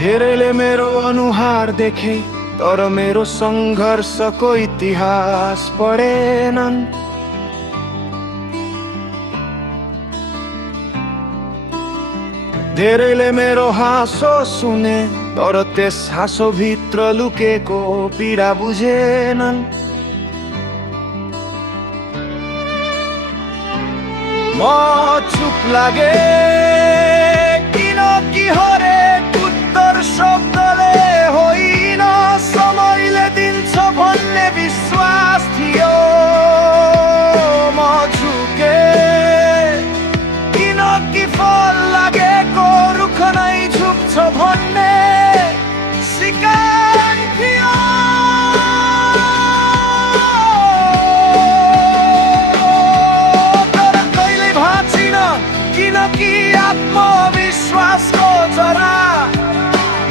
धेरैले मेरो अनुहार देखे तर मेरो सङ्घर्षको इतिहास पढेनन्। धेरैले मेरो हाँसो सुने तर त्यस हाँसो भित्र लुकेको पीडा बुझेनन्। म चुप लागे किनकि हरेक उत्तर शब्दले होइन समयले दिन्छ भन्ने विश्वास थियो। म झुके किनकि फल लागेको रुख नै झुक्छ भन्ने सिकाइ थियो। तर कहिले भाँचिन किनकि आत्मविश्वासको जरा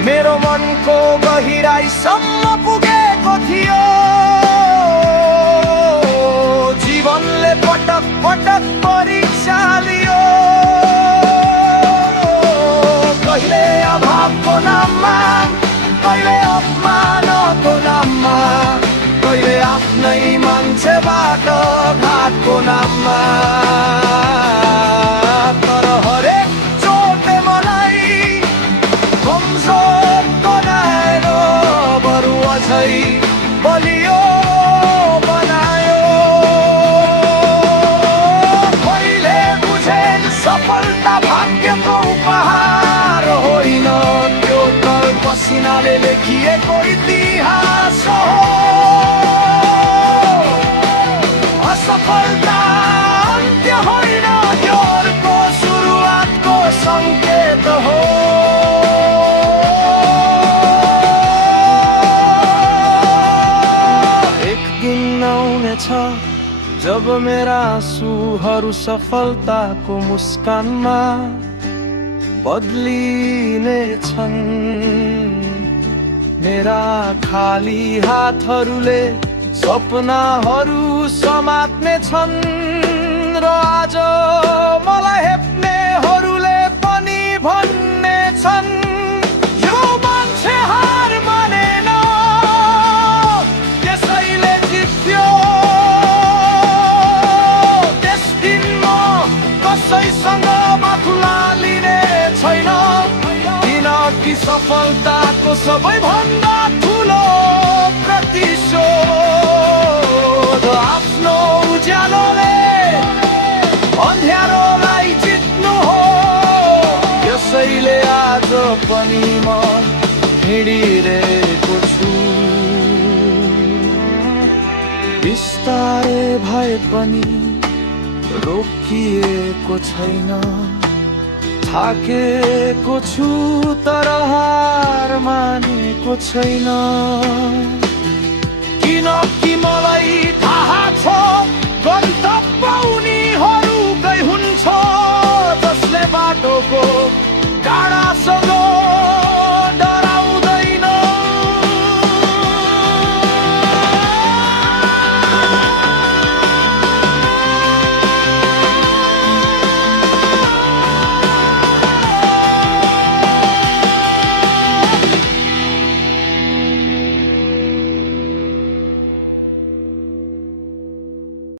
मेरो मनको गहिराइसम्म पुगेको थियो। जीवनले पटक पटक परीक्षा लियो, कहिले अभावको नाममा, कहिले अपमानको नाममा, कहिले आफ्नै मान्छेबाट घातको नाममा। तर हरेक चोटले मलाई कमजोर बनायो, बरु अझै बलियो बनायो। मैले बुझेँ सफलता भाग्यको उपहार होइन, त्यो त पसिनाले लेखिएको इतिहास हो। असफलता अन्त्य होइन, यो अर्को सुरुवातको सङ्केत हो। एक दिन आउनेछ जब मेरा आँसुहरू सफलताको मुस्कानमा बदलिनेछन्। मेरा खाली हातहरूले सपनाहरू समात्नेछन् र आज मलाई हेप्नेहरूले पनि भन्नेछन् यो मान्छे हार मानेन, त्यसैले जित्यो। त्यस दिन म कसैसँग माथुला लिने छैन, किनकि सफलताको सबैभन्दा ठुलो प्रतिशोध आफ्नो उज्यालोले अँध्यारोलाई जित्नु हो। यसैले आज पनि म हिँडिरहेको छु, बिस्तारै भए पनि रोकिएको छैन। थाकेको छु तर हार मानेको छैन, किनकि मलाई थाहा छ गन्तव्य उनीहरूकै हुन्छ जसले बाटोको टाढासँग